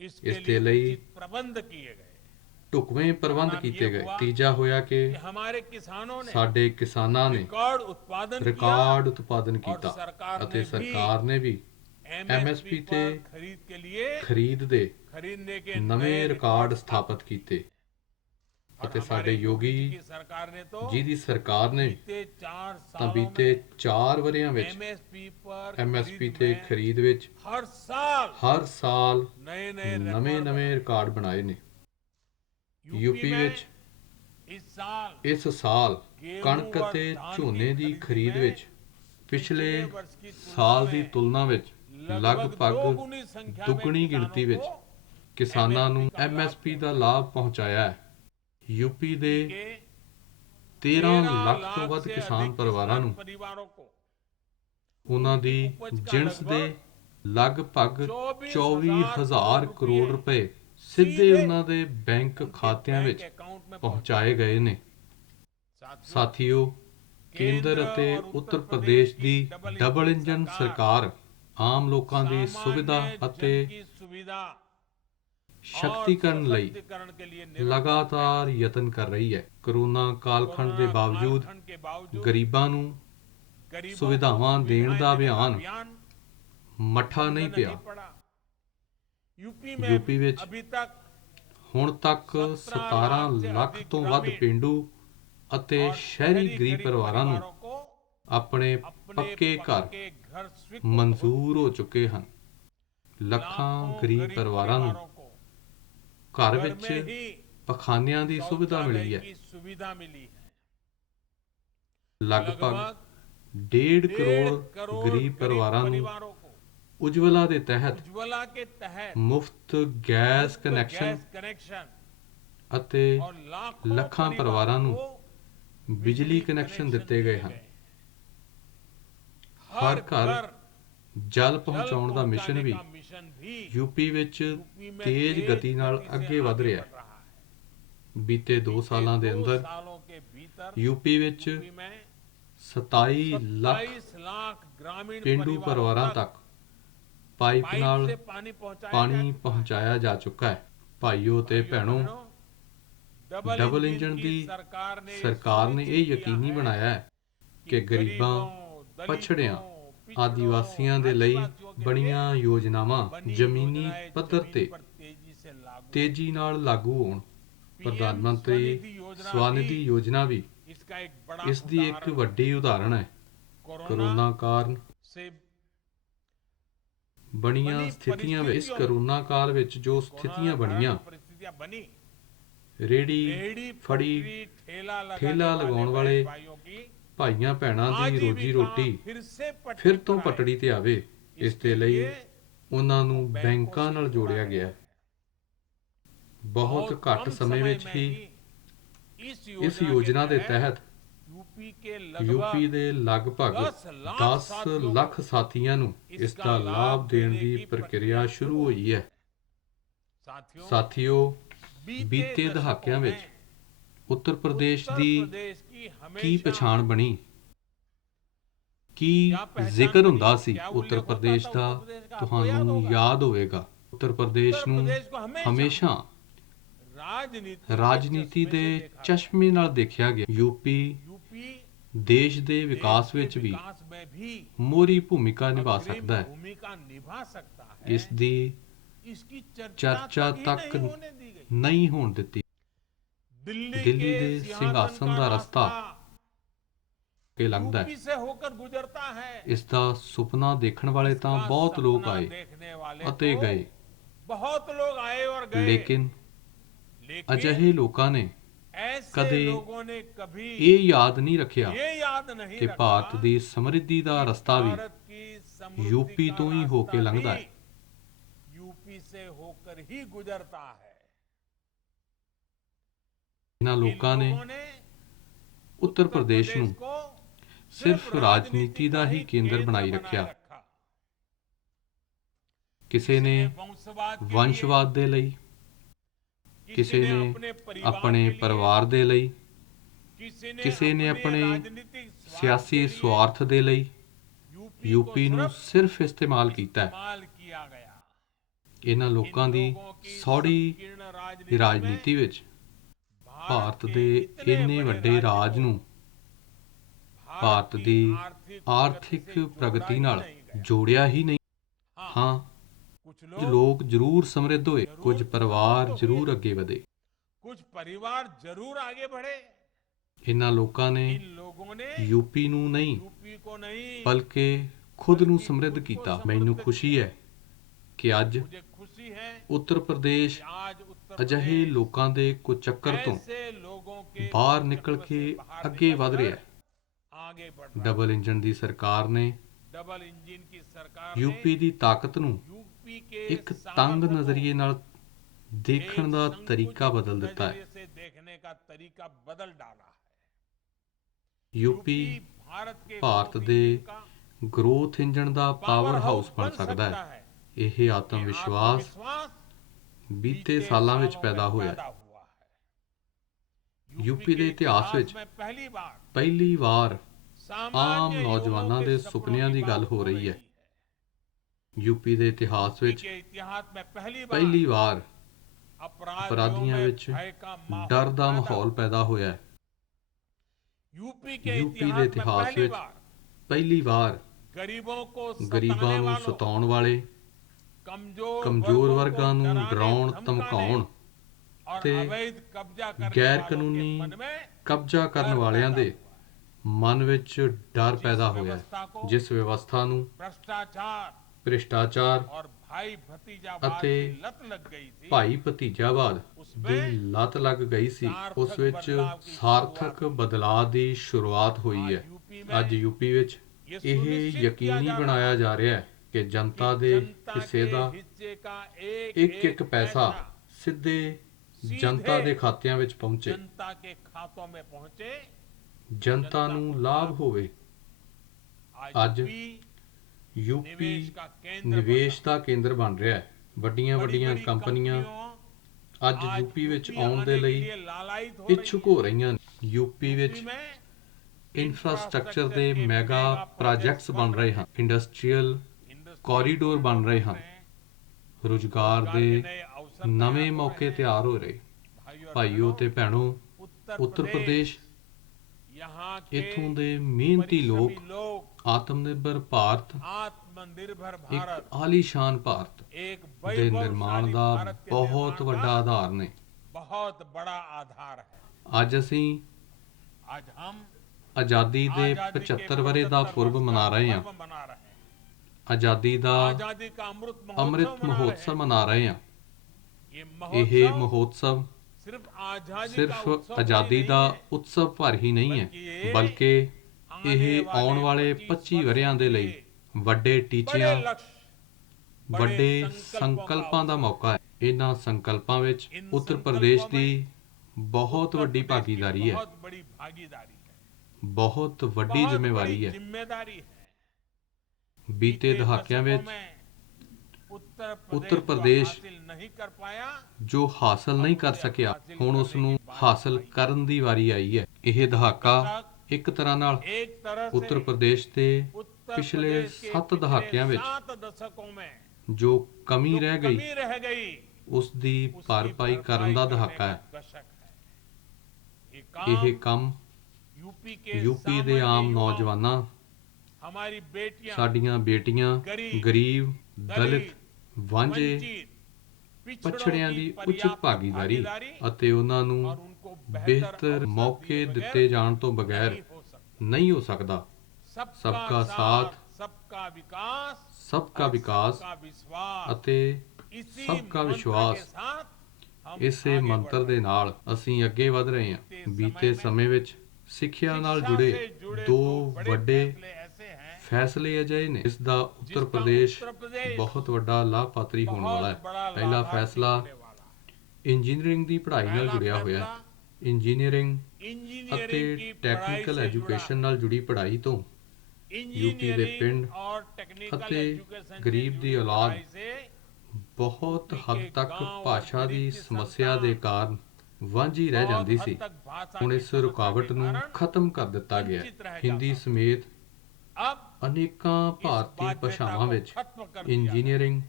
ਇਸ ਦੇ ਲਈ ਢੁਕਵੇਂ ਪ੍ਰਬੰਧ ਕੀਤੇ ਗਏ। ਤੀਜਾ ਹੋਇਆ ਕਿ ਸਾਡੇ ਕਿਸਾਨਾਂ ਨੇ ਰਿਕਾਰਡ ਉਤਪਾਦਨ ਕੀਤਾ ਅਤੇ ਸਰਕਾਰ ਨੇ ਵੀ MSP ਤੇ ਖਰੀਦ ਦੇ ਨਵੇਂ ਰਿਕਾਰਡ ਸਥਾਪਿਤ ਕੀਤੇ ਅਤੇ ਸਾਡੇ ਯੋਗੀ ਜੀ ਦੀ ਸਰਕਾਰ ਨੇ ਤਾਂ ਬੀਤੇ 4 ਵਰ੍ਹਿਆਂ ਵਿੱਚ MSP ਤੇ ਖਰੀਦ ਵਿੱਚ ਹਰ ਸਾਲ ਨਵੇਂ ਰਿਕਾਰਡ ਬਣਾਏ ਨੇ। ਯੂਪੀ ਵਿੱਚ ਇਸ ਸਾਲ ਕਣਕ ਅਤੇ ਝੋਨੇ ਦੀ ਖਰੀਦ ਵਿੱਚ ਪਿਛਲੇ ਸਾਲ ਦੀ ਤੁਲਨਾ ਵਿੱਚ ਲਗਭਗ ਦੁੱਗਣੀ ਗਿਣਤੀ ਵਿੱਚ ਕਿਸਾਨਾਂ ਨੂੰ MSP ਦਾ ਲਾਭ ਪਹੁੰਚਾਇਆ ਹੈ। ਯੂਪੀ ਦੇ 13 ਲੱਖ ਤੋਂ ਵੱਧ ਕਿਸਾਨ ਪਰਿਵਾਰਾਂ ਨੂੰ ਉਹਨਾਂ ਦੀ ਜਿਣਸ ਦੇ ਲਗਭਗ 24,000 ਕਰੋੜ ਰੁਪਏ ਸਿੱਧੇ ਉਹਨਾਂ ਦੇ ਬੈਂਕ ਖਾਤਿਆਂ ਵਿੱਚ ਪਹੁੰਚਾਏ ਗਏ ਨੇ। ਸਾਥੀਓ, ਕੇਂਦਰ ਅਤੇ ਉੱਤਰ ਪ੍ਰਦੇਸ਼ ਦੀ ਡਬਲ ਇੰਜਨ ਸਰਕਾਰ ਆਮ ਲੋਕਾਂ ਦੀ ਸੁਵਿਧਾ ਅਤੇ ਸ਼ਕਤੀਕਰਨ ਲਈ ਲਗਾਤਾਰ ਯਤਨ ਕਰ ਰਹੀ ਹੈ। ਕਰੋਨਾ ਕਾਲਖੰਡ ਦੇ ਬਾਵਜੂਦ ਗਰੀਬਾਂ ਨੂੰ ਸੁਵਿਧਾਵਾਂ ਦੇਣ ਦਾ ਅਭਿਆਨ ਮੱਠਾ ਨਹੀਂ ਪਿਆ। ਯੂਪੀ ਵਿੱਚ ਹੁਣ ਤੱਕ 17 ਲੱਖ ਤੋਂ ਵੱਧ ਪੇਂਡੂ ਅਤੇ ਸ਼ਹਿਰੀ ਗਰੀਬ ਪਰਿਵਾਰਾਂ ਨੂੰ ਆਪਣੇ ਪੱਕੇ ਘਰ ਮਨਜ਼ੂਰ ਹੋ ਚੁੱਕੇ ਹਨ। ਲੱਖਾਂ ਗਰੀਬ ਪਰਿਵਾਰਾਂ ਨੂੰ ਘਰ ਵਿੱਚ ਪਖਾਨਿਆਂ ਦੀ ਸੁਵਿਧਾ ਮਿਲੀ ਹੈ। ਲਗਭਗ 1.5 ਕਰੋੜ ਗਰੀਬ ਪਰਿਵਾਰਾਂ ਨੂੰ ਉਜਵਲਾ ਦੇ ਤਹਿਤ ਮੁਫਤ ਗੈਸ ਕਨੈਕਸ਼ਨ ਅਤੇ ਲੱਖਾਂ ਪਰਿਵਾਰਾਂ ਨੂੰ ਬਿਜਲੀ ਕਨੈਕਸ਼ਨ ਦਿੱਤੇ ਗਏ ਹਨ। ਹਰ ਘਰ ਜਲ ਪਹੁੰਚਾਉਣ ਦਾ ਮਿਸ਼ਨ ਵੀ ਯੂਪੀ ਵਿੱਚ ਤੇਜ਼ ਗਤੀ ਨਾਲ ਅੱਗੇ ਵਧ ਰਿਹਾ ਹੈ। ਬੀਤੇ 2 ਸਾਲਾਂ ਦੇ ਅੰਦਰ ਯੂਪੀ ਵਿੱਚ 27 ਲੱਖ ਪੇਂਡੂ ਪਰਿਵਾਰਾਂ ਤੱਕ ਪਾਈਪ ਨਾਲ ਪਾਣੀ ਪਹੁੰਚਾਇਆ ਜਾ ਚੁੱਕਾ ਹੈ। ਭਾਈਓ ਤੇ ਭੈਣੋ, ਡਬਲ ਇੰਜਨ ਦੀ ਸਰਕਾਰ ਨੇ ਇਹ ਯਕੀਨੀ ਬਣਾਇਆ ਹੈ ਕਿ ਗਰੀਬਾਂ, ਪਛੜਿਆਂ, ਆਦੀਵਾਸੀਆਂ ਦੇ ਲਈ ਬਣੀਆਂ ਯੋਜਨਾਵਾਂ ਜ਼ਮੀਨੀ ਪੱਧਰ ਤੇ ਤੇਜ਼ੀ ਨਾਲ ਲਾਗੂ ਹੋਣ। ਪ੍ਰਧਾਨ ਮੰਤਰੀ ਸਵਾਨਿਧੀ ਯੋਜਨਾ ਵੀ ਇਸ ਦੀ ਇੱਕ ਵੱਡੀ ਉਦਾਹਰਣ ਹੈ। ਕਰੋਨਾ ਕਾਰਨ ਬਣੀਆਂ ਸਥਿਤੀਆਂ ਵਿੱਚ, ਇਸ ਕਰੋਨਾ ਕਾਲ ਵਿੱਚ ਜੋ ਸਥਿਤੀਆਂ ਬਣੀਆਂ, ਰੇੜੀ ਫੜੀ ਠੇਲਾ ਲਗਾਉਣ ਵਾਲੇ ਭਾਈਆਂ ਭੈਣਾਂ ਦੀ ਰੋਜੀ ਰੋਟੀ ਫਿਰ ਤੋਂ ਪਟੜੀ ਤੇ ਆਵੇ, ਇਸ ਦੇ ਲਈ ਉਹਨਾਂ ਨੂੰ ਬੈਂਕਾਂ ਨਾਲ ਜੋੜਿਆ ਗਿਆ। ਬਹੁਤ बहुत ਘੱਟ कम ਸਮੇਂ समय ਵਿੱਚ में ਹੀ ही ਇਸ ਯੋਜਨਾ ਦੇ ਤਹਿਤ यूपी के ਯੂਪੀ लगभग ਦੇ ਲਗਭਗ 10 ਲੱਖ ਸਾਥੀਆਂ ਨੂੰ ਇਸ ਦਾ ਲਾਭ ਦੇਣ ਦੀ ਪ੍ਰਕਿਰਿਆ ਸ਼ੁਰੂ ਹੋਈ ਹੈ। साथियों ਸਾਥੀਓ, ਬੀਤੇ ਦਹਾਕਿਆਂ ਵਿੱਚ ਉੱਤਰ ਪ੍ਰਦੇਸ਼ ਦੀ ਕੀ की ਪਛਾਣ ਬਣੀ, ਕੀ ਜ਼ਿਕਰ ਜ਼ਿਕਰ ਹੁੰਦਾ ਸੀ ਉੱਤਰ ਪ੍ਰਦੇਸ਼ ਦਾ? ਤੁਹਾਨੂੰ ਯਾਦ ਯਾਦ ਹੋਵੇਗਾ, ਉੱਤਰ ਪ੍ਰਦੇਸ਼ ਨੂੰ ਹਮੇਸ਼ਾ ਰਾਜਨੀਤੀ ਦੇ ਚਸ਼ਮੇ ਨਾਲ ਦੇਖਿਆ ਗਿਆ। ਯੂਪੀ ਦੇਸ਼ ਦੇ ਵਿਕਾਸ ਵਿੱਚ ਵੀ ਮੋਹਰੀ ਭੂਮਿਕਾ ਨਿਭਾ ਸਕਦਾ ਹੈ। ਇਸ ਦੀ ਚਰਚਾ ਤੱਕ ਨਹੀਂ ਹੋਣ ਦਿੱਤੀ। ਦਿੱਲੀ ਦੇ ਸਿੰਘਾਸਨ ਦਾ ਰਸਤਾ ਕੇ ਲੰਘਦਾ ਹੈ। ਇਸ ਦਾ ਸੁਪਨਾ ਦੇਖਣ ਵਾਲੇ ਤਾਂ ਬਹੁਤ ਲੋਕ ਆਏ ਅਤੇ ਗਏ, ਲੇਕਿਨ ਅਜਿਹੇ ਲੋਕਾਂ ਨੇ ਕਦੇ ਇਹ ਯਾਦ ਨਹੀਂ ਰੱਖਿਆ ਕਿ ਭਾਰਤ ਦੀ ਸਮਰਿੱਧੀ ਦਾ ਰਸਤਾ ਵੀ ਯੂਪੀ ਤੋਂ ਹੀ ਹੋ ਕੇ ਲੰਘਦਾ ਹੈ। ਇਹਨਾਂ ਲੋਕਾਂ ਨੇ ਉੱਤਰ ਪ੍ਰਦੇਸ਼ ਨੂੰ ਸਿਰਫ ਰਾਜਨੀਤੀ ਦਾ ਹੀ ਕੇਂਦਰ ਬਣਾਈ ਰੱਖਿਆ। ਕਿਸੇ ਨੇ ਵੰਸ਼ਵਾਦ ਦੇ ਲਈ, ਕਿਸੇ ਨੇ ਆਪਣੇ ਪਰਿਵਾਰ ਦੇ ਲਈ, ਕਿਸੇ ਨੇ ਆਪਣੇ ਸਿਆਸੀ ਸਵਾਰਥ ਦੇ ਲਈ ਯੂਪੀ ਨੂੰ ਸਿਰਫ ਇਸਤੇਮਾਲ ਕੀਤਾ ਹੈ। ਇਹਨਾਂ ਲੋਕਾਂ ਦੀ ਸੌੜੀ ਰਾਜਨੀਤੀ ਵਿੱਚ ਭਾਰਤ ਦੇ ਇੰਨੇ ਵੱਡੇ ਰਾਜ ਨੂੰ ਭਾਰਤ ਦੀ ਆਰਥਿਕ ਪ੍ਰਗਤੀ ਨਾਲ ਜੋੜਿਆ ਹੀ ਨਹੀਂ। ਹਾਂ, ਕੁਝ ਲੋਕ ਜ਼ਰੂਰ ਸਮਰਿੱਧ ਹੋਏ, ਕੁਝ ਪਰਿਵਾਰ ਜ਼ਰੂਰ ਅੱਗੇ ਵਧੇ। ਇਹਨਾਂ ਲੋਕਾਂ ਨੇ ਯੂਪੀ ਨੂੰ ਨਹੀਂ ਬਲਕਿ ਖੁਦ ਨੂੰ ਸਮਰਿੱਧ ਕੀਤਾ। ਮੈਨੂੰ ਖੁਸ਼ੀ ਹੈ ਕਿ ਅੱਜ ਉੱਤਰ ਪ੍ਰਦੇਸ਼ ਅਜਿਹੇ ਲੋਕਾਂ ਦੇ ਕੁਚੱਕਰ ਤੋਂ ਬਾਹਰ ਨਿਕਲ ਕੇ ਅੱਗੇ ਵਧ ਰਿਹਾ ਹੈ। ਡਬਲ ਇੰਜਨ ਦੀ ਸਰਕਾਰ ਨੇ ਯੂਪੀ ਦੀ ਤਾਕਤ ਨੂੰ ਇੱਕ ਤੰਗ ਨਜ਼ਰੀਏ ਨਾਲ ਦੇਖਣ ਦਾ ਤਰੀਕਾ ਬਦਲ ਦਿੱਤਾ ਹੈ। ਯੂਪੀ ਭਾਰਤ ਦੇ ਗਰੋਥ ਇੰਜਨ ਦਾ ਪਾਵਰ ਹਾਊਸ ਬਣ ਸਕਦਾ ਹੈ। ਇਹ ਆਤਮ ਵਿਸ਼ਵਾਸ ਬੀਤੇ ਸਾਲਾਂ ਵਿੱਚ ਪੈਦਾ ਹੋਇਆ ਹੈ। ਯੂਪੀ ਦੇ ਇਤਿਹਾਸ ਵਿੱਚ ਪਹਿਲੀ ਵਾਰ ਆਮ ਨੌਜਵਾਨਾਂ ਦੇ ਸੁਪਨਿਆਂ ਦੀ ਗੱਲ ਹੋ ਰਹੀ ਹੈ। ਯੂਪੀ ਦੇ ਇਤਿਹਾਸ ਵਿੱਚ ਪਹਿਲੀ ਵਾਰ ਅਪਰਾਧੀਆਂ ਵਿੱਚ ਡਰ ਦਾ ਮਾਹੌਲ ਪੈਦਾ ਹੋਇਆ ਹੈ। ਯੂਪੀ ਦੇ ਇਤਿਹਾਸ ਵਿੱਚ ਪਹਿਲੀ ਵਾਰ ਗਰੀਬਾਂ ਨੂੰ ਸਤਾਉਣ ਵਾਲੇ, ਕਮਜ਼ੋਰ ਵਰਗਾਂ ਨੂੰ ਡਰਾਉਣ ਧਮਕਾਉਣ ਤੇ ਗੈਰ ਕਾਨੂੰਨੀ ਕਬਜ਼ਾ ਕਰਨ ਵਾਲਿਆਂ ਦੇ ਮਨ ਵਿੱਚ ਡਰ ਪੈਦਾ ਹੋਇਆ, ਜਿਸ ਵਿਵਸਥਾ ਨੂੰ ਭ੍ਰਿਸ਼ਟਾਚਾਰ ਅਤੇ ਭਾਈ ਭਤੀਜਾਵਾਦ ਦੀ ਲੱਤ ਲੱਗ ਗਈ ਸੀ, ਉਸ ਵਿੱਚ ਸਾਰਥਕ ਬਦਲਾਅ ਦੀ ਸ਼ੁਰੂਆਤ ਹੋਈ ਹੈ। ਅੱਜ ਯੂਪੀ ਵਿੱਚ ਇਹ ਯਕੀਨੀ ਬਣਾਇਆ ਜਾ ਰਿਹਾ ਹੈ ਕਿ ਜਨਤਾ ਦੇ ਹਿੱਸੇ ਦਾ ਇੱਕ ਪੈਸਾ ਸਿੱਧੇ ਜਨਤਾ ਦੇ ਖਾਤਿਆਂ ਵਿੱਚ ਪਹੁੰਚੇ, ਜਨਤਾ ਨੂੰ ਲਾਭ ਹੋਵੇ। ਅੱਜ ਯੂਪੀ ਨਿਵੇਸ਼ ਦਾ ਕੇਂਦਰ ਬਣ ਰਿਹਾ ਹੈ। ਵੱਡੀਆਂ ਕੰਪਨੀਆਂ ਅੱਜ ਯੂਪੀ ਵਿੱਚ ਆਉਣ ਦੇ ਲਈ ਇੱਛੁਕ ਹੋ ਰਹੀਆਂ ਨੇ। ਯੂਪੀ ਵਿੱਚ ਇਨਫਰਾਸਟ੍ਰਕਚਰ ਦੇ ਮੈਗਾ ਪ੍ਰੋਜੈਕਟਸ ਬਣ ਰਹੇ ਹਨ, ਇੰਡਸਟਰੀਅਲ ਕੋਰੀਡੋਰ ਬਣ ਰਹੇ ਹਨ, ਰੁਜ਼ਗਾਰ ਦੇ ਨਵੇਂ ਮੌਕੇ ਤਿਆਰ ਹੋ ਰਹੇ। ਭਾਈਓ ਤੇ ਭੈਣੋ, ਉੱਤਰ ਪ੍ਰਦੇਸ਼ ਇੱਥੋਂ ਦੇ ਮਿਹਨਤੀ ਲੋਕ ਆਤਮਨਿਰਭਰ ਭਾਰਤ, ਇੱਕ ਆਲੀਸ਼ਾਨ ਭਾਰਤ ਦੇ ਨਿਰਮਾਣ ਦਾ ਬਹੁਤ ਵੱਡਾ ਆਧਾਰ ਨੇ। ਅੱਜ ਅਸੀਂ ਆਜ਼ਾਦੀ ਦੇ 75 ਵਰ੍ਹੇ ਦਾ ਪੁਰਬ ਮਨਾ ਰਹੇ ਹਾਂ। ਆਜ਼ਾਦੀ ਦਾ ਅੰਮ੍ਰਿਤ ਮਹੋਤਸਵ ਮਨਾ ਰਹੇ ਹਾਂ। ਇਹ ਮਹੋਤਸਵ ਸਿਰਫ ਆਜ਼ਾਦੀ ਦਾ ਉਤਸਵ ਭਰ ਹੀ ਨਹੀਂ ਹੈ, ਬਲਕਿ ਇਹ ਆਉਣ ਵਾਲੇ 25 ਵਰ੍ਹਿਆਂ ਦੇ ਲਈ ਵੱਡੇ ਟੀਚਿਆਂ, ਵੱਡੇ ਸੰਕਲਪਾਂ ਦਾ ਮੌਕਾ ਹੈ। ਇਹਨਾਂ ਸੰਕਲਪਾਂ ਵਿੱਚ इन ਉੱਤਰ ਪ੍ਰदेਸ਼ संकल्पों ਦੀ में ਬਹੁਤ उत्तर ਵੱਡੀ प्रदेश की ਭਾਗੀਦਾਰੀ ਹੈ, बहुत बड़ी भागीदारी है, ਬਹੁਤ ਵੱਡੀ बहुत ਜ਼ਿੰਮੇਵਾਰੀ बड़ी ਹੈ। जिम्मेदारी है। ਬੀਤੇ ਦਹਾਕਿਆਂ दशकों ਵਿੱਚ में उत्तर उत्तर प्रदेश प्रदेश हासिल नहीं कर पाया, ਜੋ ਹਾਸਲ ਨਹੀਂ ਕਰ ਸਕਿਆ, ਹੁਣ ਉਸ ਨੂੰ ਹਾਸਲ ਕਰਨ ਦੀ ਵਾਰੀ ਆਈ ਹੈ। ਇਹ ਦਹਾਕਾ ਇੱਕ ਤਰ੍ਹਾਂ ਨਾਲ एक तरह ਉੱਤਰ से ਪ੍ਰदेਸ਼ ਦੇ उत्तर ਪਿਛਲੇ प्रदेश के 7 पिछले ਦਹਾਕਿਆਂ ਵਿੱਚ 7 दशकों में ਜੋ ਕਮੀ जो ਰਹਿ ਗਈ कमी रह गई ਉਸ ਦੀ उसकी ਭਰਪਾਈ ਕਰਨ ਦਾ भरपाई ਦਹਾਕਾ करने ਹੈ। का दशक है। ਇਹ ਕੰਮ यूपी के ਯੂਪੀ ਦੇ ਆਮ सामान्य युवाओं, ਨੌਜਵਾਨਾਂ, हमारी बेटियां, ਸਾਡੀਆਂ ਬੇਟੀਆਂ, ਗਰੀਬ, ਦਲਿਤ, ਵਾਂਝੇ, वंचित, ਪਛੜਿਆਂ ਦੀ ਉਚਿਤ पर्याप्त ਭਾਗੀਦਾਰੀ भागीदारी ਅਤੇ ਉਹਨਾਂ और ਨੂੰ उनको ਬਿਹਤਰ अवसर ਮੌਕੇ दिए ਦਿੱਤੇ बगैर ਜਾਣ ਤੋਂ ਬਗੈਰ नहीं हो सकता। ਨਹੀਂ ਹੋ ਸਕਦਾ। सबका साथ, सबका विकास, सबका और विकास सबका विश्वास, ਅਤੇ इसी सबका मंत्र विश्वास, के साथ हम ਇਸੇ आगे ਮੰਤਰ बढ़ ਦੇ रहे ਨਾਲ ਅਸੀਂ ਅੱਗੇ ਵਧ ਰਹੇ ਹਾਂ। ਬੀਤੇ ਸਮੇਂ ਵਿੱਚ ਸਿੱਖਿਆ हैं। ਨਾਲ शिक्षा ਜੁੜੇ से जुड़े ਦੋ बड़े ਵੱਡੇ फैसले ऐसे हैं ਫੈਸਲੇ ਅਜਿਹੇ ਨੇ ਇਸ ਦਾ ਉੱਤਰ जिसका ਪ੍ਰਦੇਸ਼ उत्तर प्रदेश ਬਹੁਤ ਵੱਡਾ ਲਾਭਪਾਤਰੀ ਹੋਣ ਵਾਲਾ बहुत ਹੈ। बड़ा ਪਹਿਲਾ लाभार्थी ਫੈਸਲਾ होने वाला है। ਇੰਜੀਨੀਅਰਿੰਗ ਦੀ ਪੜ੍ਹਾਈ ਨਾਲ पहला ਜੁੜਿਆ ਹੋਇਆ फैसला ਹੈ। ਇੰਜੀਨੀਅਰਿੰਗ इंजीनियरिंग ਅਤੇ की पढ़ाई ਟੈਕਨੀਕਲ से जुड़ा ਐਜੂਕੇਸ਼ਨ ਨਾਲ ਜੁੜੀ ਪੜ੍ਹਾਈ ਤੋਂ ਯੂਪੀ ਦੇ इंजीनियरिंग ਪਿੰਡ और टेक्निकल ਅਤੇ एजुकेशन से ਗਰੀਬ ਦੀ जुड़ी ਔਲਾਦ पढ़ाई से ਬਹੁਤ ਯੂਪੀ ਹੱਦ ਕੇ ਤੱਕ ਗਾਂਵ ਔਰ ਭਾਸ਼ਾ ਦੀ ਗਰੀਬ ਦੀ ਸਮੱਸਿਆ ਸੰਤਾਨ ਦੇ ਕਾਰਨ ਵਾਂਝੀ ਰਹਿ बहुत ਜਾਂਦੀ हद ਸੀ। तक भाषा ਹੁਣ की ਇਸ समस्या ਰੁਕਾਵਟ के ਨੂੰ कारण ਖਤਮ ਕਰ ਦਿੱਤਾ ਗਿਆ ਹੈ। वंचित रह ਹਿੰਦੀ जाता। ਸਮੇਤ अब ਅਨੇਕਾਂ इस ਭਾਰਤੀ बाध्यता ਭਾਸ਼ਾਵਾਂ को ਵਿੱਚ खत्म कर दिया है। ਇੰਜੀਨੀਅਰਿੰਗ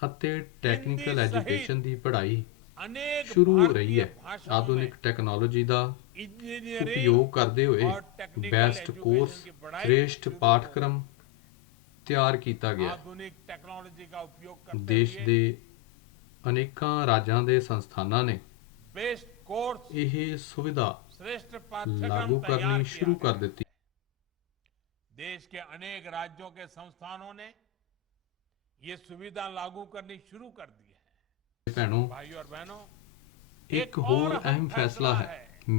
ਅਤੇ ਟੈਕਨੀਕਲ हिंदी ਐਜੂਕੇਸ਼ਨ ਦੀ ਪੜ੍ਹਾਈ अनेक ਸ਼ੁਰੂ ਹੋ भारतीय ਰਹੀ ਹੈ। भाषाओं में ਆਧੁਨਿਕ ਟੈਕਨੋਲੋਜੀ ਦਾ इंजीनियरिंग ਉਪਯੋਗ ਕਰਦੇ ਹੋਏ और टेक्निकल ਬੈਸਟ एजुकेशन ਕੋਰਸ, की पढ़ाई श्रेष्ठ शुरू हो ਪਾਠਕ੍ਰਮ ਤਿਆਰ ਕੀਤਾ ਗਿਆ ਹੈ। आधुनिक टेक्नोलॉजी का उपयोग करते ਦੇਸ਼ हुए ਦੇ ਅਨੇਕਾਂ ਰਾਜਾਂ ਦੇ ਸੰਸਥਾਨਾਂ ਨੇ बेस्ट कोर्स, ਇਹ ਸੁਵਿਧਾ श्रेष्ठ पाठ्यक्रम ਲਾਗੂ तैयार ਕਰਨੀ किया ਸ਼ੁਰੂ है। ਕਰ ਦਿੱਤੀ। देश के अनेक राज्यों के संस्थानों ने ये सुविधा लागू करनी शुरू कर दी है। ਭੈਣੋ, भाइयों और बहनों, ਇੱਕ ਹੋਰ ਅਹਿਮ ਫੈਸਲਾ ਹੈ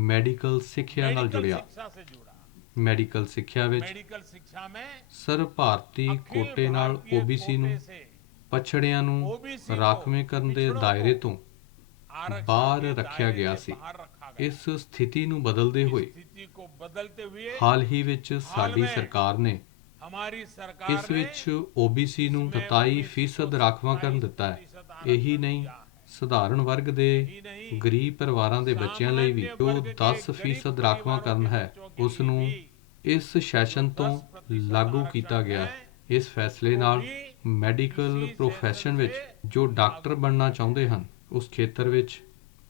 ਮੈਡੀਕਲ ਸਿੱਖਿਆ ਨਾਲ मेडिकल ਜੁੜਿਆ। शिक्षा से जुड़ा। ਮੈਡੀਕਲ ਸਿੱਖਿਆ ਵਿੱਚ मेडिकल शिक्षा में ਸਰਬ ਭਾਰਤੀ अखिल ਕੋਟੇ ਨਾਲ भारतीय ਓਬੀਸੀ ਨੂੰ, कोटे से ਪਛੜਿਆਂ ਨੂੰ OBC को, ਰਾਖਵੇਂਕਰਨ ਦੇ पिछड़ों ਦਾਇਰੇ को ਤੋਂ आरक्षण ਬਾਹਰ के ਰੱਖਿਆ दायरे ਗਿਆ से ਸੀ। बाहर रखा गया। ਇਸ ਸਥਿਤੀ ਨੂੰ ਬਦਲਦੇ ਹੋਏ स्थिति को बदलते हुए ਹਾਲ ਹੀ ਵਿੱਚ ਸਾਡੀ में ਸਰਕਾਰ ਨੇ हमारी सरकार ਇਸ ने ਵਿੱਚ ਓਬੀਸੀ ਨੂੰ 27% ਰਾਖਵਾਂਕਰਨ ਦਿੱਤਾ ਹੈ। ਇਹੀ ਨਹੀਂ, ਸਧਾਰਨ ਵਰਗ ਦੇ ਗਰੀਬ ਪਰਿਵਾਰਾਂ ਦੇ ਬੱਚਿਆਂ ਲਈ ਵੀ ਜੋ 10% ਰਾਖਵਾਂਕਰਨ ਹੈ ਉਸ ਨੂੰ ਇਸ ਸੈਸ਼ਨ ਤੋਂ ਲਾਗੂ ਕੀਤਾ ਗਿਆ ਹੈ। ਇਸ ਫੈਸਲੇ ਨਾਲ ਮੈਡੀਕਲ ਪ੍ਰੋਫੈਸ਼ਨ ਵਿੱਚ ਜੋ ਡਾਕਟਰ ਬਣਨਾ ਚਾਹੁੰਦੇ ਹਨ ਉਸ ਖੇਤਰ ਵਿੱਚ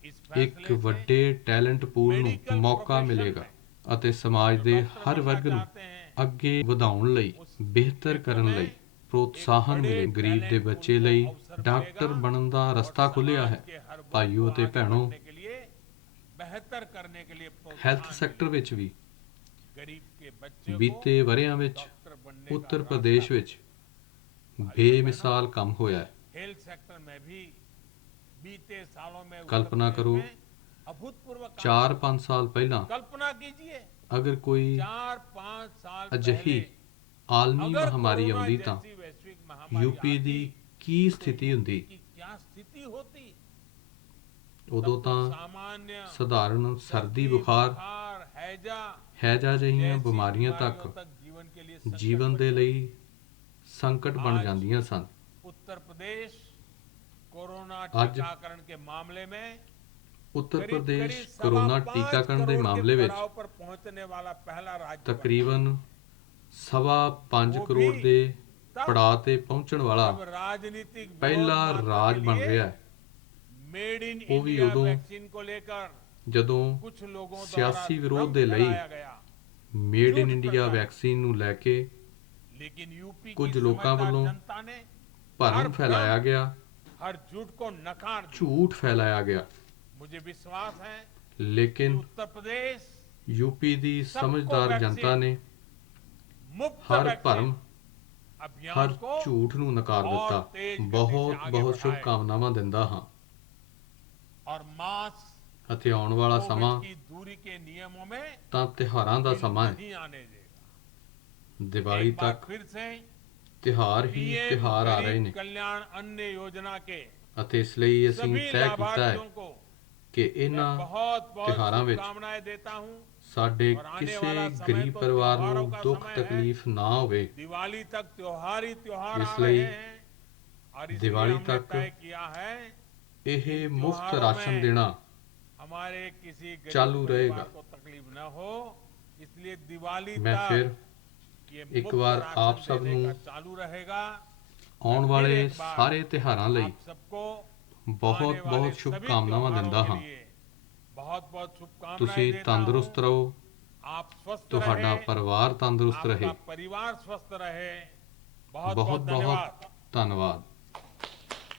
इस ਇੱਕ फैसले से ਵੱਡੇ ਟੈਲੈਂਟ ਪੂਲ ਨੂੰ ਮੌਕਾ ਮਿਲੇਗਾ ਅਤੇ ਸਮਾਜ ਦੇ ਹਰ ਵਰਗ ਨੂੰ ਅੱਗੇ ਵਧਾਉਣ ਲਈ, ਬਿਹਤਰ ਕਰਨ ਲਈ ਪ੍ਰੋਤਸਾਹਨ ਮਿਲੇ। ਗਰੀਬ ਦੇ ਬੱਚੇ ਲਈ ਡਾਕਟਰ ਬਣਨ ਦਾ ਰਸਤਾ ਖੁੱਲਿਆ ਹੈ। ਭਾਈਓ ਤੇ ਭੈਣੋ, बेहतर करने के लिए ਹੈਲਥ ਸੈਕਟਰ ਵਿੱਚ ਵੀ गरीब के बच्चे को ਬੀਤੇ ਵਰ੍ਹਿਆਂ ਵਿੱਚ डॉक्टर बनने का ਉੱਤਰ ਪ੍ਰਦੇਸ਼ ਵਿੱਚ ਬੇਮਿਸਾਲ ਕੰਮ ਹੋਇਆ ਹੈ। हेल्थ सेक्टर में भी बीते सालों में उत्तर कल्पना प्रदेश करो, में अभूतपूर्व काम 4-5 ਸਾਲ ਪਹਿਲਾਂ कल्पना कीजिए ਅਗਰ ਕੋਈ 4-5 साल ਅਜਿਹੀ पहले ਆਲਮੀ अगर ਮਹਾਮਾਰੀ कोरोना ਆਉਂਦੀ ਤਾਂ जैसी वैश्विक महामारी ਯੂਪੀ ਦੀ आती, ਕੀ ਸਥਿਤੀ ਹੁੰਦੀ। की क्या स्थिति होती। ਉਦੋਂ तब ਤਾਂ तो सामान्य ਸਧਾਰਨ ਸਰਦੀ सर्दी, ਬੁਖਾਰ, बुखार, हैजा ਹੈਜਾ ਜਿਹੀਆਂ जैसी ਬਿਮਾਰੀਆਂ बीमारियों ਤੱਕ तक जीवन के लिए संकट ਜੀਵਨ बन ਦੇ गई। ਲਈ ਸੰਕਟ ਬਣ आज ਜਾਂਦੀਆਂ ਸਨ। उत्तर प्रदेश कोरोना आज टीकाकरण के मामले में ਉੱਤਰ करीब ਪ੍ਰਦੇਸ਼ करीब ਕੋਰੋਨਾ 5.5 ਟੀਕਾਕਰਨ ਦੇ करोड़ के ਮਾਮਲੇ ਵਿੱਚ पड़ाव पर पहुंचने वाला पहला राज्य बना। ਤਕਰੀਬਨ 5.25 वो ਕਰੋੜ भी ਦੇ तब ਪੜਾਅ ਤੇ ਪਹੁੰਚਣ ਵਾਲਾ जब राजनीतिक ਪਹਿਲਾ विरोध ਰਾਜ के ਬਣ लिए ਰਿਹਾ ਹੈ। मेड इन वो भी इंडिया उदों वैक्सीन को लेकर ਜਦੋਂ कुछ लोगों द्वारा ਸਿਆਸੀ ਵਿਰੋਧ भ्रम ਦੇ ਲਈ फैलाया गया। ਮੇਡ ਇਨ झूठ ਇੰਡੀਆ प्रचार। ਵੈਕਸੀਨ ਨੂੰ ਲੈ ਕੇ लेकिन यूपी कुछ की लोगों समझदार वालों जनता ने ਭਰਮ हर ਫੈਲਾਇਆ ਗਿਆ, हर झूठ को नकार दिया। ਝੂਠ ਫੈਲਾਇਆ ਗਿਆ। मुझे विश्वास है कि ਲੇਕਿਨ उत्तर प्रदेश ਯੂਪੀ ਦੀ ਸਮਝਦਾਰ ਜਨਤਾ ਨੇ मुफ्त ਹਰ वैक्सीन ਭਰਮ, अभियान ਹਰ को ਝੂਠ ਨੂੰ ਨਕਾਰ ਦਿੱਤਾ। और तेज गति से ਬਹੁਤ आगे ਬਹੁਤ बढ़ाए। ਸ਼ੁਭਕਾਮਨਾਵਾਂ ਦਿੰਦਾ ਹਾਂ और मास्क, ਅਤੇ ਆਉਣ ਵਾਲਾ कोविड ਸਮਾਂ की दूरी के नियमों में ਤਾਂ ਤਿਉਹਾਰਾਂ ਦਾ ਸਮਾਂ ਹੈ। नहीं आने देगा। ਦੀਵਾਲੀ एक बार ਤੱਕ फिर से ਤਿਉਹਾਰ ਹੀ पीएम ਤਿਉਹਾਰ ਆ ਰਹੇ गरीब ਨੇ। कल्याण अन्न योजना के ਅਤੇ ਇਸ ਲਈ ਅਸੀਂ सभी ਤੈਅ ਕੀਤਾ ਹੈ लाभार्थियों को ਕਿ मैं ਇਹਨਾਂ बहुत बहुत ਤਿਉਹਾਰਾਂ ਵਿੱਚ शुभकामनाएं देता हूँ। ਸਾਡੇ और आने ਕਿਸੇ वाला समय ਗਰੀਬ तो ਪਰਿਵਾਰ त्योहारों ਨੂੰ का ਦੁੱਖ समय है। ਤਕਲੀਫ ਨਾ ਹੋਵੇ। दिवाली तक त्योहार ही त्योहार इस आ लिए रहे हैं और इसलिए दिवाली हमने तक तय किया है ਇਹ इन ਮੁਫਤ त्योहारों ਰਾਸ਼ਨ में ਦੇਣਾ हमारे किसी गरीब चालू परिवार रहेगा। को तकलीफ न हो, इसलिए दिवाली मैं तक फिर ये एक मुफ्त बार राशन आप सब देने नूं का चालू रहेगा। ਆਉਣ फिर ਵਾਲੇ एक बार ਸਾਰੇ ਤਿਉਹਾਰਾਂ ਲਈ आप सबको ਬਹੁਤ आने वाले ਬਹੁਤ सभी ਸ਼ੁਭਕਾਮਨਾਵਾਂ त्योहारों ਦਿੰਦਾ के ਹਾਂ। लिए बहुत बहुत शुभकामनाएं ਤੁਸੀਂ देता ਤੰਦਰੁਸਤ हूं। ਰਹੋ, आप स्वस्थ ਤੁਹਾਡਾ रहे, ਪਰਿਵਾਰ ਤੰਦਰੁਸਤ ਰਹੇ। आपका परिवार स्वस्थ रहे। बहुत ਬਹੁਤ बहुत ਬਹੁਤ धन्यवाद। ਧੰਨਵਾਦ।